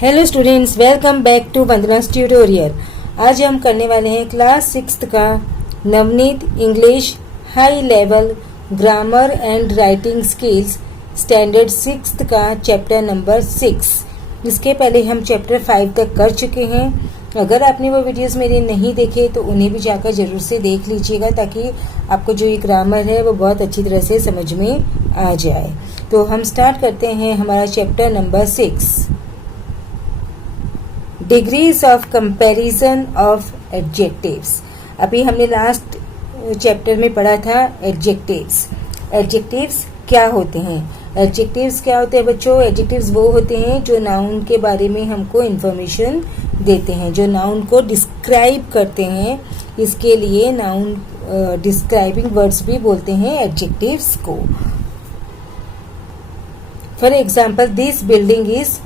Hello students, welcome back to Vandana's tutorial. आज हम करने वाले हैं क्लास 6 का Navneet English high level grammar and writing skills standard 6 का चैप्टर नंबर 6। इसके पहले हम चैप्टर 5 तक कर चुके हैं। अगर आपने वो वीडियोस मेरे नहीं देखे तो उन्हें भी जाकर जरूर से देख लीजिएगा, ताकि आपको जो ये ग्रामर है वो बहुत अच्छी तरह से समझ में आ जाए। तो हम स्टार्ट करते हैं हमारा chapter number 6, degrees of comparison of adjectives. अभी हमने लास्ट चैप्टर में पढ़ा था एडजेक्टिव्स। एडजेक्टिव्स क्या होते हैं? एडजेक्टिव्स क्या होते हैं बच्चों? एडजेक्टिव्स वो होते हैं जो नाउन के बारे में हमको इन्फॉर्मेशन देते हैं, जो नाउन को डिस्क्राइब करते हैं। इसके लिए नाउन डिस्क्राइबिंग वर्ड्स भी बोलते हैं एडजेक्टिव्स को। For example, this building is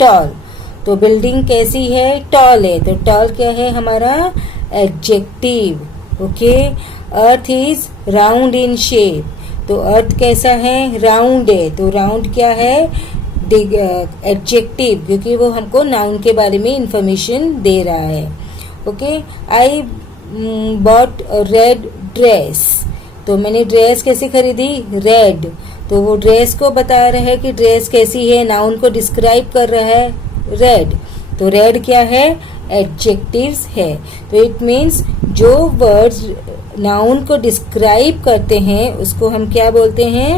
tall. तो बिल्डिंग कैसी है? टॉल है। तो टॉल क्या है? हमारा adjective. Okay. Earth is round in shape. तो अर्थ कैसा है? राउंड है। तो राउंड क्या है? एडजेक्टिव, क्योंकि वो हमको नाउन के बारे में इंफॉर्मेशन दे रहा है। Okay. I bought red dress. तो मैंने ड्रेस कैसे खरीदी? रेड। तो वो ड्रेस को बता रहा है कि ड्रेस कैसी है, नाउन को डिस्क्राइब कर रहा है रेड। तो रेड क्या है? एडजेक्टिव्स है। तो इट मीन्स जो वर्ड्स नाउन को डिस्क्राइब करते हैं उसको हम क्या बोलते हैं?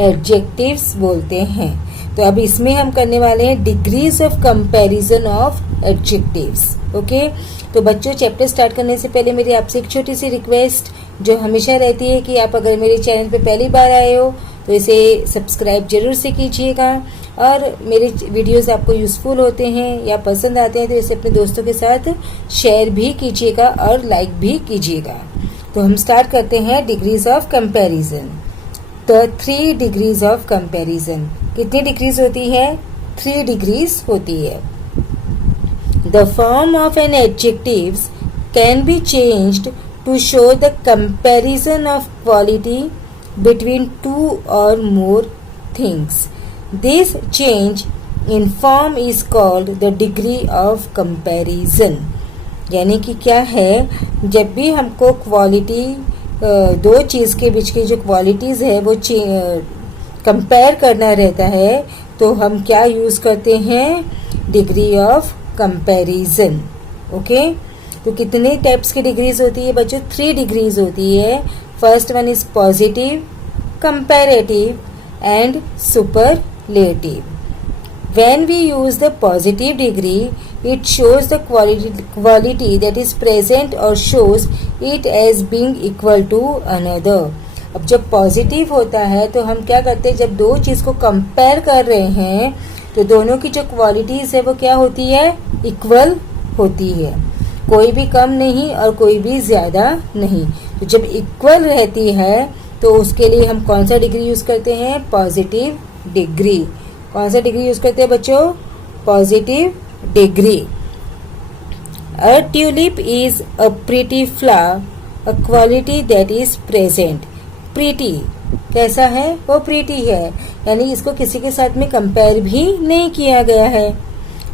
एडजेक्टिव्स बोलते हैं। तो अब इसमें हम करने वाले हैं degrees of comparison of adjectives. Okay. तो बच्चों, चैप्टर स्टार्ट करने से पहले मेरी आपसे एक छोटी सी रिक्वेस्ट जो हमेशा रहती है कि आप अगर मेरे चैनल पे पहली बार आए हो तो इसे सब्सक्राइब जरूर से कीजिएगा, और मेरे वीडियोस आपको यूजफुल होते हैं या पसंद आते हैं तो इसे अपने दोस्तों के साथ शेयर भी कीजिएगा और लाइक भी कीजिएगा। तो हम स्टार्ट करते हैं डिग्रीज ऑफ कंपैरिजन। तो 3 डिग्रीज ऑफ कंपैरिजन। कितनी डिग्रीज होती है? 3 डिग्रीज होती है। The form of an adjectives can be changed to show the comparison of quality between 2 or more things. This change in form is called the degree of comparison. यानी कि क्या है? जब भी हमको क्वालिटी, दो चीज के बीच की जो क्वालिटीज है वो कंपेयर करना रहता है, तो हम क्या यूज करते हैं? Degree of comparison. ओके। तो कितने टाइप्स की डिग्रीज होती है बच्चों? 3 डिग्रीज होती है। First one is positive, comparative and superlative. When we use the positive degree, it shows the quality that is present or shows it as being equal to another. अब जब positive होता है तो हम क्या करते हैं? जब दो चीज को कंपेयर कर रहे हैं तो दोनों की जो क्वालिटीज है वो क्या होती है? इक्वल होती है। कोई भी कम नहीं और कोई भी ज्यादा नहीं। तो जब इक्वल रहती है तो उसके लिए हम कौन सा डिग्री यूज करते हैं? Positive degree. कौन सा डिग्री यूज करते हैं बच्चों? Positive degree. A tulip is a pretty flower, a quality that is present. Pretty कैसा है? वो प्रीटी है, यानी इसको किसी के साथ में कंपेयर भी नहीं किया गया है,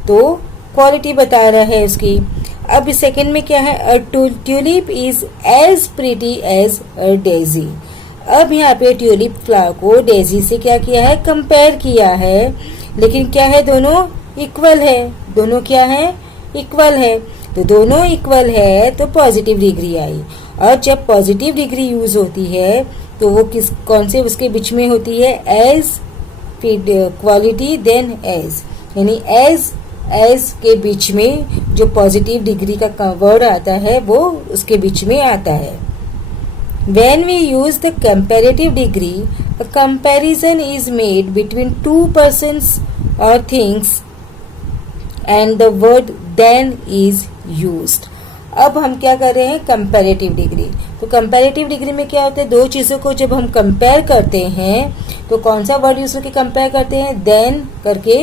तो क्वालिटी बता रहा है उसकी। अब सेकंड में क्या है? A tulip is as pretty as a daisy. अब यहाँ पे ट्यूलिप फ्लावर को डेजी से क्या किया है? कंपेयर किया है, लेकिन क्या है? दोनों इक्वल है। दोनों क्या है? इक्वल है। तो दोनों इक्वल है तो पॉजिटिव डिग्री आई। और जब पॉजिटिव डिग्री यूज होती है तो वो कौन से उसके बीच में होती है? एज क्वालिटी देन एज, यानी एज के बीच में जो पॉजिटिव डिग्री का वर्ड आता है वो उसके बीच में आता है। When we use the comparative degree, a comparison is made between 2 persons or things and the word then is used. अब हम क्या कर रहे हैं? Comparative degree. तो कंपैरेटिव डिग्री में क्या होता है? दो चीजों को जब हम कंपेयर करते हैं तो कौन सा वर्ड यूज करके कंपेयर करते हैं? देन करके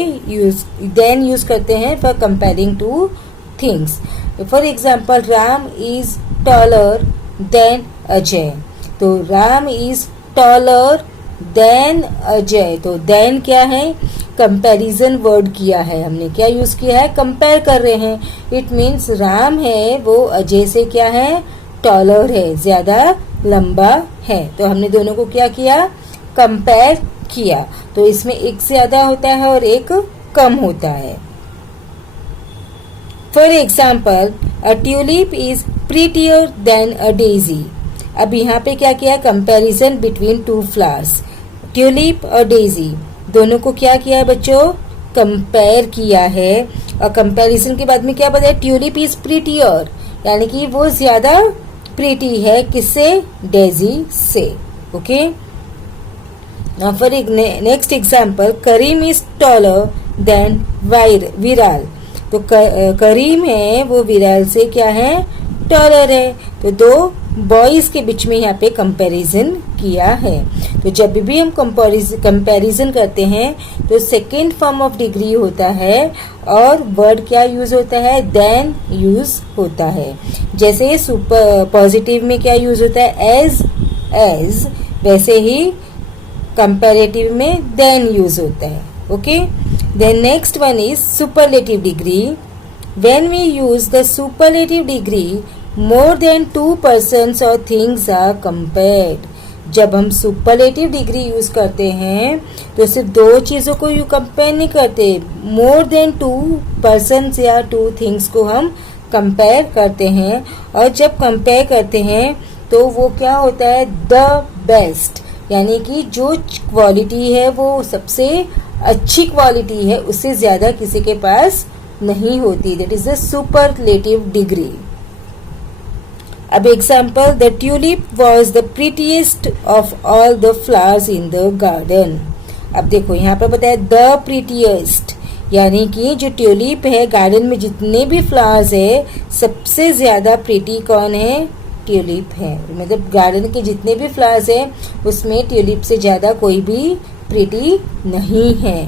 देन यूज करते हैं for comparing two things. For example, Ram is taller than Ajay. तो Ram is taller than Ajay. तो देन क्या है? कंपैरिजन वर्ड किया है, हमने क्या यूज किया है, कंपेयर कर रहे हैं। इट मीन्स राम है वो अजय से क्या है, टॉलर है, ज्यादा लंबा है। तो हमने दोनों को क्या किया, कंपेयर किया। तो इसमें एक ज्यादा होता है और एक कम होता है। For example, a tulip is prettier than a daisy. अब यहाँ पे क्या किया, comparison between two flowers, tulip और डेजी, दोनों को क्या किया है बच्चों, कंपेयर किया है। और कंपैरिजन के बाद में क्या बताया, ट्यूलिप इज प्रीटियर, यानी कि वो ज्यादा प्रीटी है, किससे, डेजी से। Okay, now for next example, Karim is taller than Viral. तो करीम है वो विराल से क्या है, टॉलर है। तो दो बॉयज के बीच में यहाँ पे कंपैरिजन किया है। तो जब भी हम कंपैरिजन करते हैं तो सेकेंड फॉर्म ऑफ डिग्री होता है और वर्ड क्या यूज होता है, देन यूज होता है। जैसे सुपर पॉजिटिव में क्या यूज होता है, एज, वैसे ही कंपैरेटिव में देन यूज होता है। Okay, then next one is superlative degree. When we use the superlative degree, more than two persons or things are compared। जब हम सुपरलेटिव डिग्री यूज करते हैं तो सिर्फ दो चीजों को यू कंपेयर नहीं करते, मोर देन टू पर्सन्स या टू थिंग्स को हम कंपेयर करते हैं। और जब कंपेयर करते हैं तो वो क्या होता है, द बेस्ट, यानी कि जो क्वालिटी है वो सबसे अच्छी क्वालिटी है, उससे ज्यादा किसी के पास नहीं होती। That is the superlative degree. अब example, the tulip was the prettiest of all the flowers in the garden. अब देखो यहाँ पर बताया द प्रीटीएस्ट, यानी कि जो ट्यूलिप है, गार्डन में जितने भी फ्लावर्स है सबसे ज्यादा प्रीटी कौन है, ट्यूलिप है। मतलब गार्डन के जितने भी फ्लावर्स है उसमें ट्यूलिप से ज्यादा कोई भी प्रीटी नहीं है।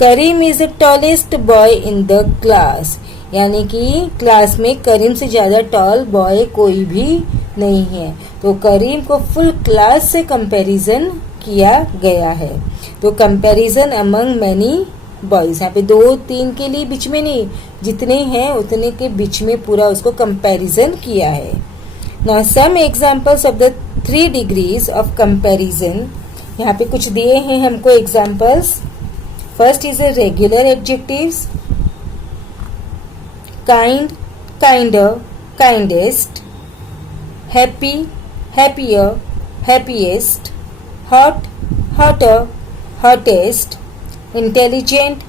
Karim is the tallest boy in the class, यानी कि क्लास में करीम से ज्यादा टॉल बॉय कोई भी नहीं है। तो करीम को फुल क्लास से कंपैरिजन किया गया है। तो कंपैरिजन अमंग मैनी बॉयज, यहाँ पे दो तीन के लिए बीच में नहीं, जितने हैं उतने के बीच में पूरा उसको कंपैरिजन किया है। Now some examples of the 3 degrees of comparison. यहाँ पे कुछ दिए हैं हमको examples. First is a regular adjectives, kind, kinder, kindest, happy, happier, happiest, hot, hotter, hottest, intelligent,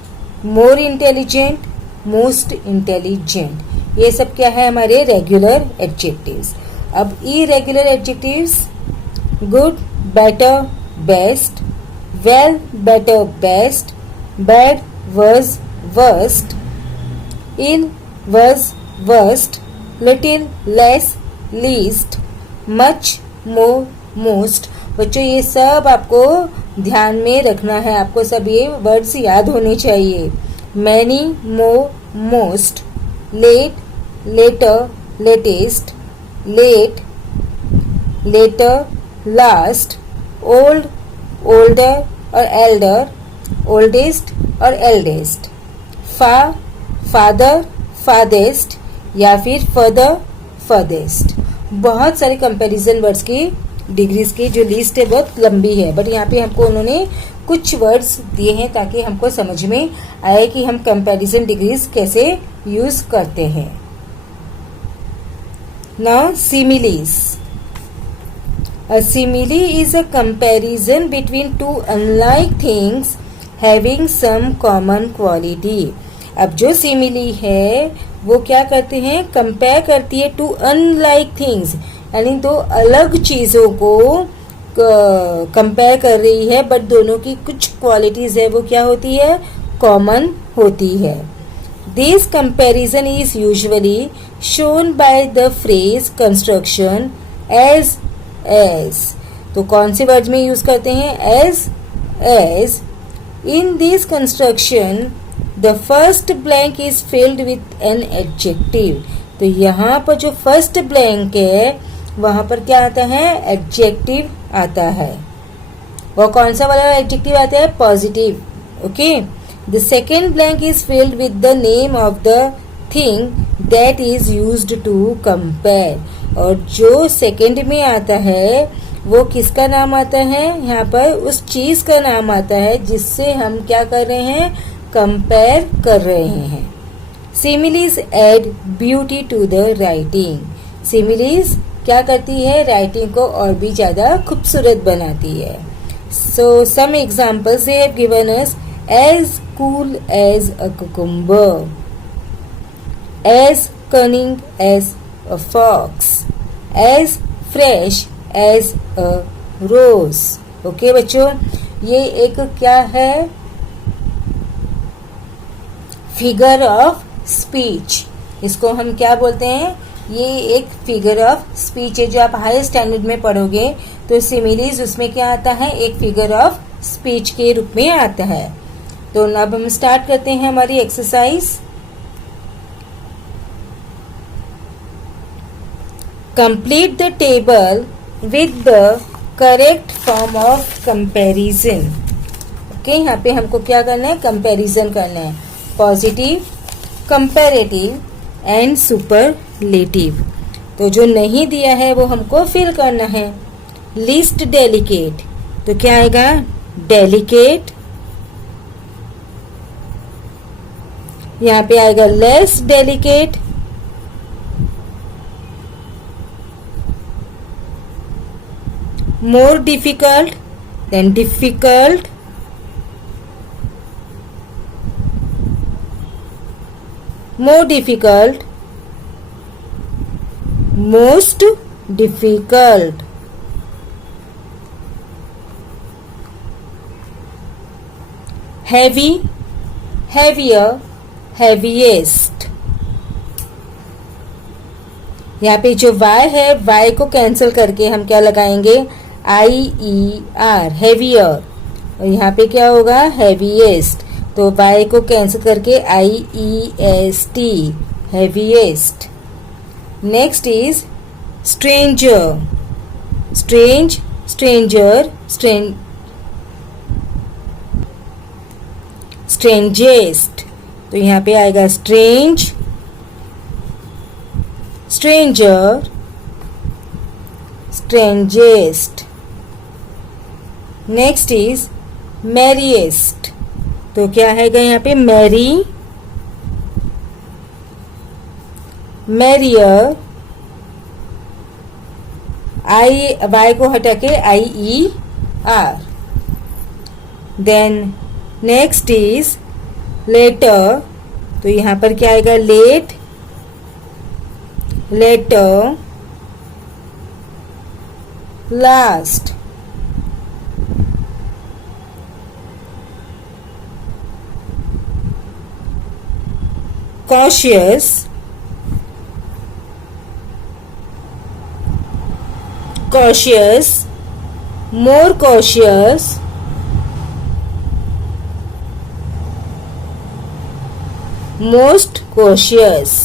more intelligent, most intelligent। ये सब क्या है, हमारे रेगुलर एडजेक्टिव्स। अब irregular adjectives, good, better, best, well, better, best, bad, worse, worst, ill, was, worst, little, less, least, much, more, most। बच्चों ये सब आपको ध्यान में रखना है, आपको सब ये वर्ड्स याद होने चाहिए। many, more, most, late, later, latest, late, later, last, old, older और elder, oldest और eldest, far, father, farthest या फिर further, furthest। बहुत सारे कंपैरिजन वर्ड्स की डिग्रीज की जो लिस्ट है बहुत लंबी है, बट यहाँ पे हमको उन्होंने कुछ वर्ड्स दिए हैं ताकि हमको समझ में आए कि हम कंपैरिजन डिग्रीज कैसे यूज करते हैं। Now similes. A simile is a comparison between two unlike things having some common quality। अब जो सिमिली है वो क्या करते हैं, कंपेयर करती है टू अनलाइक थिंग्स, यानी दो अलग चीजों को कंपेयर कर रही है, बट दोनों की कुछ क्वालिटीज है वो क्या होती है, कॉमन होती है। This comparison is usually shown by the phrase construction as as. तो कौन से वर्ड में यूज करते हैं, as as. In this construction the first blank is filled with an adjective. तो यहाँ पर जो फर्स्ट ब्लैंक है वहां पर क्या आता है, एडजेक्टिव आता है। और कौन सा वाला एडजेक्टिव आता है, positive Okay, the second blank is filled with the name of the thing that is used to compare. और जो सेकंड में आता है वो किसका नाम आता है? यहाँ पर उस चीज का नाम आता है जिससे हम क्या कर रहे हैं? कंपेयर कर रहे हैं. Similes add beauty to the writing. Similes क्या करती है? राइटिंग को और भी ज्यादा खूबसूरत बनाती है. So some examples they have given us: as cool as a cucumber, as cunning as a fox, as fresh as a rose. Okay बच्चों, ये एक क्या है? Figure of speech. इसको हम क्या बोलते हैं? ये एक फिगर ऑफ स्पीच है जो आप हायर स्टैंडर्ड में पढ़ोगे. तो सिमिलीज उसमें क्या आता है? एक फिगर ऑफ स्पीच के रूप में आता है. तो अब हम स्टार्ट करते हैं हमारी exercise. Complete the table with the correct form of comparison. Okay, यहाँ पे हमको क्या करना है? कंपैरिजन करना है. Positive, comparative and superlative. तो जो नहीं दिया है वो हमको फिल करना है. लीस्ट डेलिकेट, तो क्या आएगा? डेलिकेट. यहाँ पे आएगा less delicate. More difficult than difficult. more difficult, most difficult. Heavy, heavier, heaviest. यहाँ पे जो y है, y को कैंसिल करके हम क्या लगाएंगे? IER, heavier. और यहाँ पे क्या होगा? heaviest. तो y को कैंसिल करके IEST, heaviest. Next is stranger, strange, stranger, strangest. तो यहाँ पे आएगा strange, stranger, strangest. Next is merriest. तो क्या आएगा यहाँ पे? Mary, merrier. वाई को हटा के IER. Then next is later. तो यहाँ पर क्या आएगा? Late, later, last. cautious, cautious, more cautious, most cautious.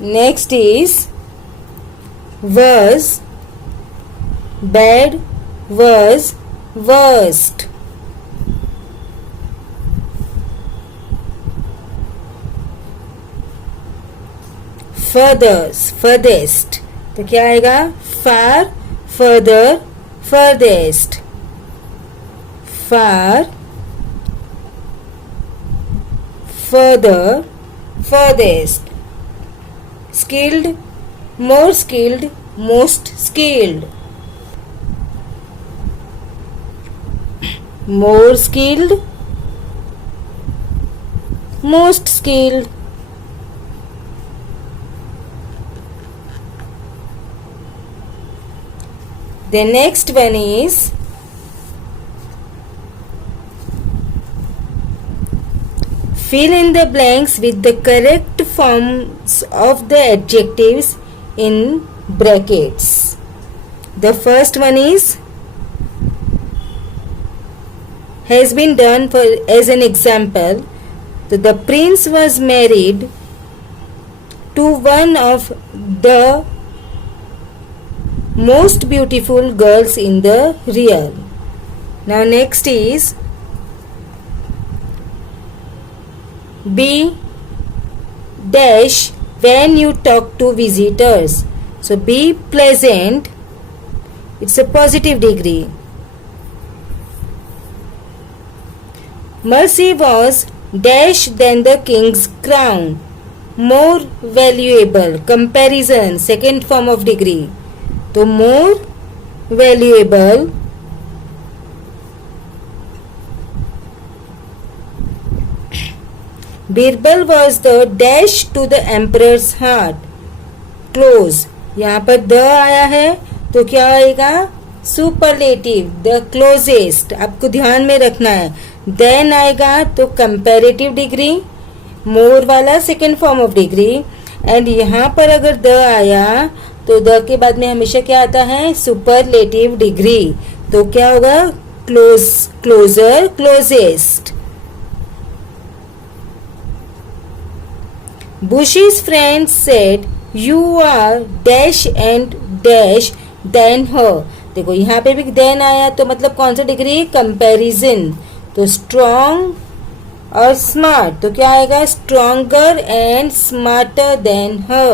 Next is worse, bad, worse, worst. furthers, furthest. तो क्या आएगा? far, further, furthest. far, further, furthest. skilled, more skilled, most skilled. more skilled, most skilled. The next one is fill in the blanks with the correct forms of the adjectives in brackets. The first one is has been done for as an example. So the prince was married to one of the most beautiful girls in the real. Now next is be dash when you talk to visitors. So be pleasant, it's a positive degree. Mercy was dash than the king's crown, more valuable. Comparison, second form of degree. तो more valuable Birbal was the dash to the emperor's heart, close. यहाँ पर the आया है तो क्या आएगा superlative, the closest, आपको ध्यान में रखना है. देन आएगा तो कंपैरेटिव डिग्री, मोर वाला second form of degree. And यहाँ पर अगर द आया तो द के बाद में हमेशा क्या आता है सुपरलेटिव डिग्री. तो क्या होगा close, closer, closest. Bushy's friends said you are dash and dash than her. देखो यहाँ पे भी then आया तो मतलब कौन सा डिग्री कंपैरिजन. तो स्ट्रॉन्ग और स्मार्ट तो क्या आएगा स्ट्रॉन्गर एंड स्मार्टर देन हर.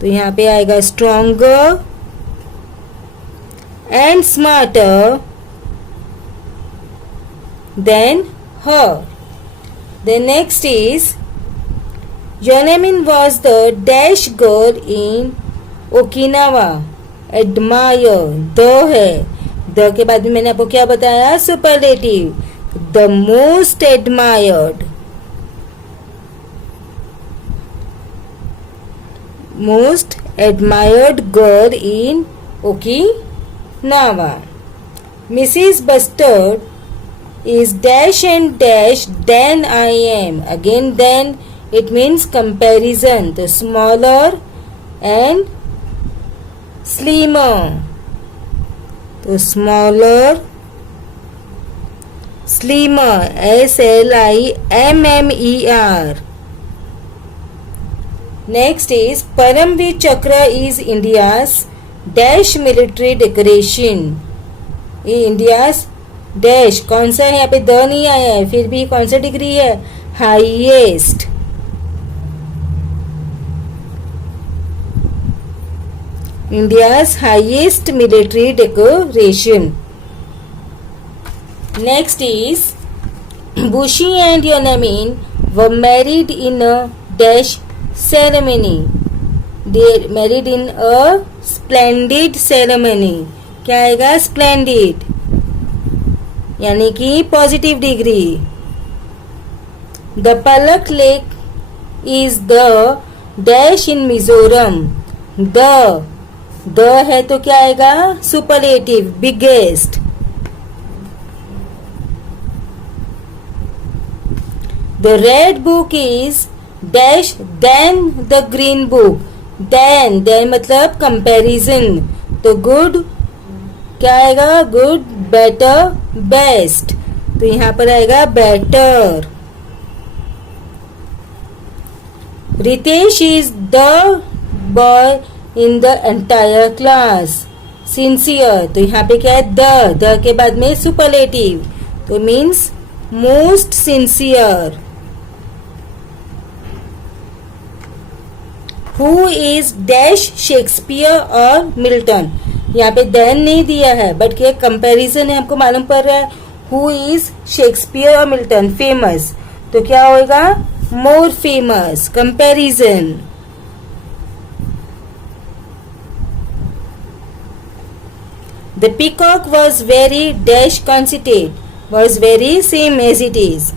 तो यहाँ पे आएगा stronger and smarter than her. The next is Yonamin was the dash girl in Okinawa. Admire the है, द के बाद में मैंने आपको क्या बताया superlative. The most admired, most admired girl in Okinawa. Mrs. Bustard is dash and dash than I am. Again then it means comparison. तो smaller and slimmer. तो smaller, slimmer, SLIMMER. Next is Paramveer Chakra is India's dash military decoration. ये India's dash कौन सा है, यहाँ पे the नहीं आया है, फिर भी कौन सा डिग्री है highest. India's highest military decoration. Next is Bushy and Yonamin were married in a dash ceremony. They married in a splendid ceremony. क्या आएगा splendid यानी कि positive degree. The Palak Lake is the dash in Mizoram. The है तो क्या आएगा superlative biggest. The red book is dash than the green book. Then मतलब comparison. तो गुड क्या आएगा गुड, बेटर, बेस्ट. तो यहाँ पर आएगा better. Ritesh is the boy in the entire class. Sincere तो यहाँ पे क्या है द के बाद में सुपरलेटिव तो means most sincere. Who is dash Shakespeare और मिल्टन. यहाँ पे देन नहीं दिया है बट क्या कंपैरिजन है, हमको मालूम पड़ रहा है हु इज शेक्सपियर और मिल्टन फेमस. तो क्या होगा more famous, comparison. The peacock was very dash conceited, was very same as it is.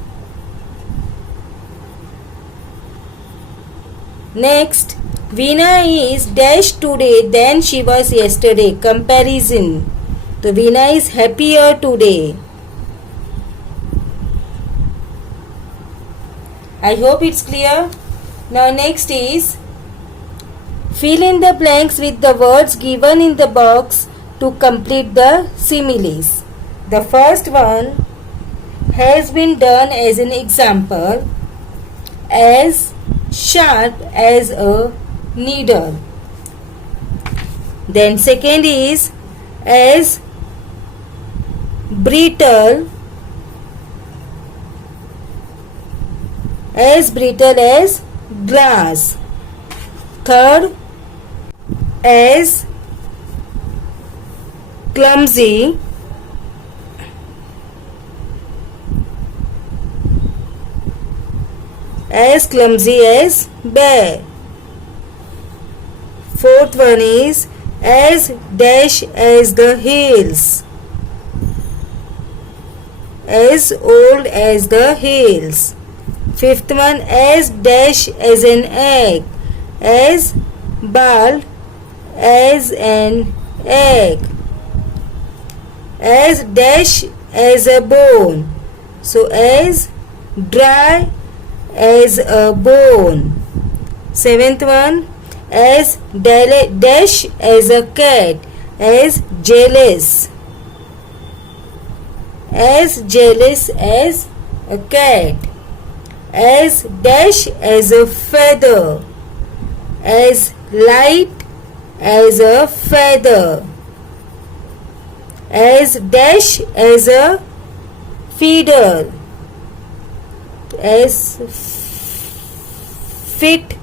Next, Veena is dash today than she was yesterday. Comparison. So Veena is happier today. I hope it's clear. Now next is fill in the blanks with the words given in the box to complete the similes. The first one has been done as an example, as sharp as a needle. Then second is as brittle as glass. Third, as clumsy as bear. Fourth one is as dash as the hills, as old as the hills. Fifth one, as dash as an egg, as bald as an egg, as dash as a bone. So as dry as a bone. Seventh one, as dash as a cat, as jealous as a cat, as dash as a feather, as light as a feather, as dash as a feeder, as fit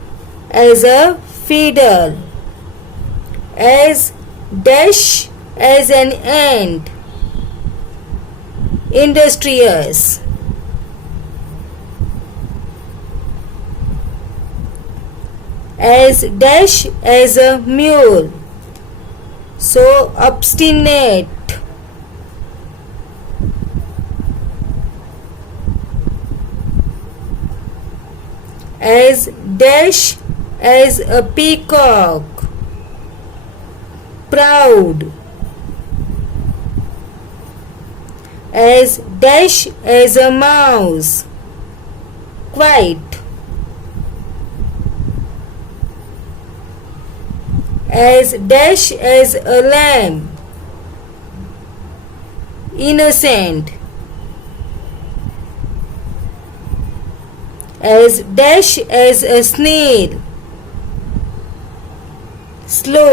as a fiddle, as dash as an ant, industrious, as dash as a mule, so obstinate, as dash as a peacock, proud, as dash as a mouse, quiet, as dash as a lamb, innocent, as dash as a snail, slow.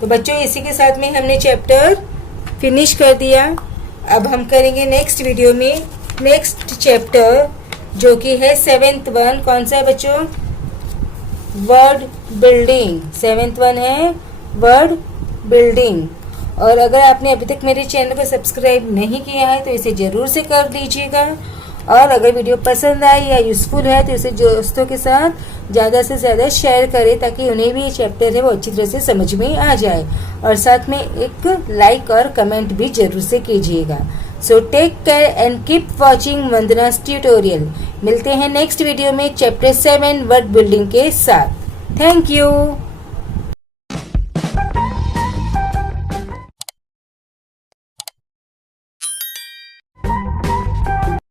तो बच्चों इसी के साथ में हमने chapter finish कर दिया। अब हम करेंगे नेक्स्ट वीडियो में नेक्स्ट चैप्टर जो कि है 7th वन। कौन सा है बच्चों? Word building. 7th वन है वर्ड बिल्डिंग। और अगर आपने अभी तक मेरे चैनल को सब्सक्राइब नहीं किया है तो इसे जरूर से कर लीजिएगा। और अगर वीडियो पसंद आई या यूजफुल है तो इसे दोस्तों के साथ ज़्यादा से ज़्यादा शेयर करें ताकि उन्हें भी ये चैप्टर है वो अच्छी तरह से समझ में आ जाए। और साथ में एक लाइक और कमेंट भी जरूर से कीजिएगा। So take care and keep watching Vandana's tutorial. मिलते हैं नेक्स्ट वीडियो में चैप्टर 7 वर्ड बिल्डिंग के साथ। Thank you.